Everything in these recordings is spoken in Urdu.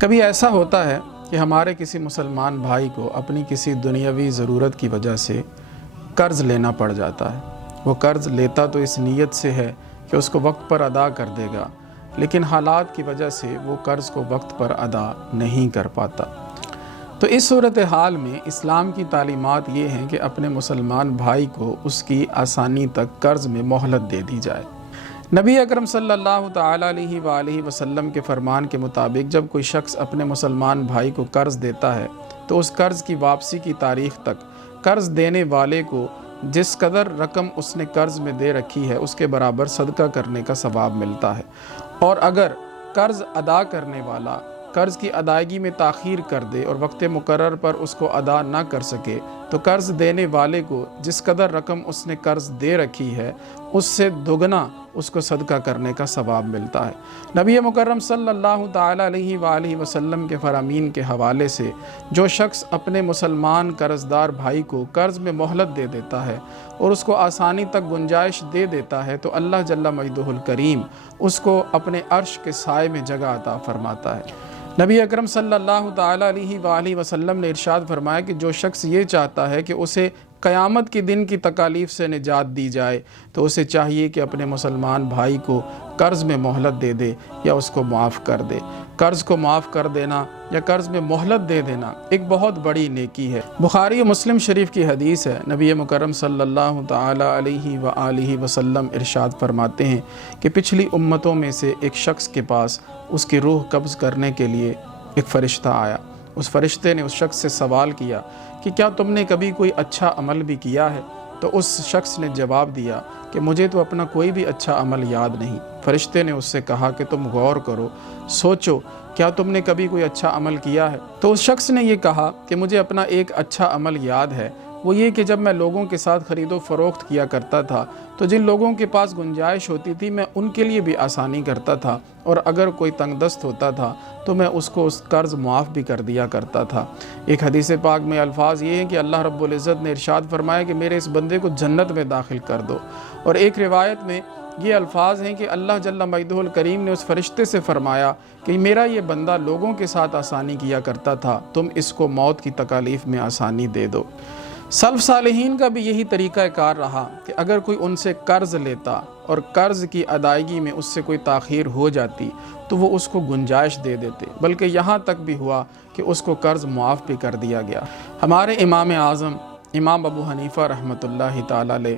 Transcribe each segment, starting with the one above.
کبھی ایسا ہوتا ہے کہ ہمارے کسی مسلمان بھائی کو اپنی کسی دنیاوی ضرورت کی وجہ سے قرض لینا پڑ جاتا ہے۔ وہ قرض لیتا تو اس نیت سے ہے کہ اس کو وقت پر ادا کر دے گا، لیکن حالات کی وجہ سے وہ قرض کو وقت پر ادا نہیں کر پاتا۔ تو اس صورتحال میں اسلام کی تعلیمات یہ ہیں کہ اپنے مسلمان بھائی کو اس کی آسانی تک قرض میں مہلت دے دی جائے۔ نبی اکرم صلی اللہ تعالیٰ علیہ وآلہ وسلم کے فرمان کے مطابق جب کوئی شخص اپنے مسلمان بھائی کو قرض دیتا ہے تو اس قرض کی واپسی کی تاریخ تک قرض دینے والے کو جس قدر رقم اس نے قرض میں دے رکھی ہے اس کے برابر صدقہ کرنے کا ثواب ملتا ہے، اور اگر قرض ادا کرنے والا قرض کی ادائیگی میں تاخیر کر دے اور وقت مقرر پر اس کو ادا نہ کر سکے تو قرض دینے والے کو جس قدر رقم اس نے قرض دے رکھی ہے اس سے دوگنا اس کو صدقہ کرنے کا ثواب ملتا ہے۔ نبی مکرم صلی اللہ تعالیٰ علیہ وآلہ وسلم کے فرامین کے حوالے سے جو شخص اپنے مسلمان قرض دار بھائی کو قرض میں مہلت دے دیتا ہے اور اس کو آسانی تک گنجائش دے دیتا ہے تو اللہ جل مجدہ الکریم اس کو اپنے عرش کے سائے میں جگہ عطا فرماتا ہے۔ نبی اکرم صلی اللہ تعالیٰ علیہ وآلہ وسلم نے ارشاد فرمایا کہ جو شخص یہ چاہتا ہے کہ اسے قیامت کے دن کی تکالیف سے نجات دی جائے تو اسے چاہیے کہ اپنے مسلمان بھائی کو قرض میں مہلت دے دے یا اس کو معاف کر دے۔ قرض کو معاف کر دینا یا قرض میں مہلت دے دینا ایک بہت بڑی نیکی ہے۔ بخاری و مسلم شریف کی حدیث ہے، نبی مکرم صلی اللہ تعالیٰ علیہ وآلہ وسلم ارشاد فرماتے ہیں کہ پچھلی امتوں میں سے ایک شخص کے پاس اس کی روح قبض کرنے کے لیے ایک فرشتہ آیا۔ اس فرشتے نے اس شخص سے سوال کیا کہ کیا تم نے کبھی کوئی اچھا عمل بھی کیا ہے؟ تو اس شخص نے جواب دیا کہ مجھے تو اپنا کوئی بھی اچھا عمل یاد نہیں۔ فرشتے نے اس سے کہا کہ تم غور کرو، سوچو، کیا تم نے کبھی کوئی اچھا عمل کیا ہے؟ تو اس شخص نے یہ کہا کہ مجھے اپنا ایک اچھا عمل یاد ہے، وہ یہ کہ جب میں لوگوں کے ساتھ خرید و فروخت کیا کرتا تھا تو جن لوگوں کے پاس گنجائش ہوتی تھی میں ان کے لیے بھی آسانی کرتا تھا، اور اگر کوئی تنگ دست ہوتا تھا تو میں اس کو اس قرض معاف بھی کر دیا کرتا تھا۔ ایک حدیث پاک میں الفاظ یہ ہیں کہ اللہ رب العزت نے ارشاد فرمایا کہ میرے اس بندے کو جنت میں داخل کر دو، اور ایک روایت میں یہ الفاظ ہیں کہ اللہ جل مجدہ الکریم نے اس فرشتے سے فرمایا کہ میرا یہ بندہ لوگوں کے ساتھ آسانی کیا کرتا تھا، تم اس کو موت کی تکالیف میں آسانی دے دو۔ سلف صالحین کا بھی یہی طریقہ کار رہا کہ اگر کوئی ان سے قرض لیتا اور قرض کی ادائیگی میں اس سے کوئی تاخیر ہو جاتی تو وہ اس کو گنجائش دے دیتے، بلکہ یہاں تک بھی ہوا کہ اس کو قرض معاف بھی کر دیا گیا۔ ہمارے امام اعظم امام ابو حنیفہ رحمۃ اللہ تعالیٰ علیہ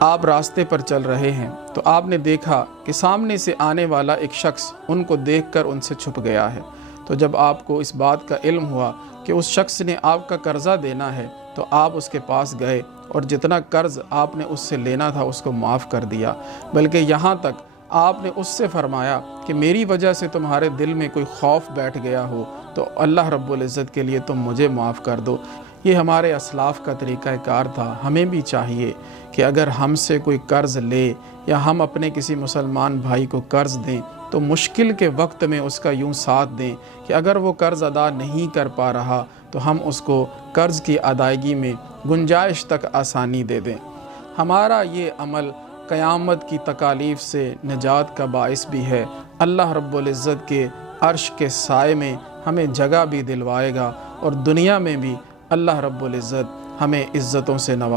آپ راستے پر چل رہے ہیں تو آپ نے دیکھا کہ سامنے سے آنے والا ایک شخص ان کو دیکھ کر ان سے چھپ گیا ہے۔ تو جب آپ کو اس بات کا علم ہوا کہ اس شخص نے آپ کا قرضہ دینا ہے تو آپ اس کے پاس گئے اور جتنا قرض آپ نے اس سے لینا تھا اس کو معاف کر دیا، بلکہ یہاں تک آپ نے اس سے فرمایا کہ میری وجہ سے تمہارے دل میں کوئی خوف بیٹھ گیا ہو تو اللہ رب العزت کے لیے تم مجھے معاف کر دو۔ یہ ہمارے اسلاف کا طریقہ کار تھا۔ ہمیں بھی چاہیے کہ اگر ہم سے کوئی قرض لے یا ہم اپنے کسی مسلمان بھائی کو قرض دیں تو مشکل کے وقت میں اس کا یوں ساتھ دیں کہ اگر وہ قرض ادا نہیں کر پا رہا تو ہم اس کو قرض کی ادائیگی میں گنجائش تک آسانی دے دیں۔ ہمارا یہ عمل قیامت کی تکالیف سے نجات کا باعث بھی ہے۔ اللہ رب العزت کے عرش کے سائے میں ہمیں جگہ بھی دلوائے گا، اور دنیا میں بھی اللہ رب العزت ہمیں عزتوں سے نوازے گا۔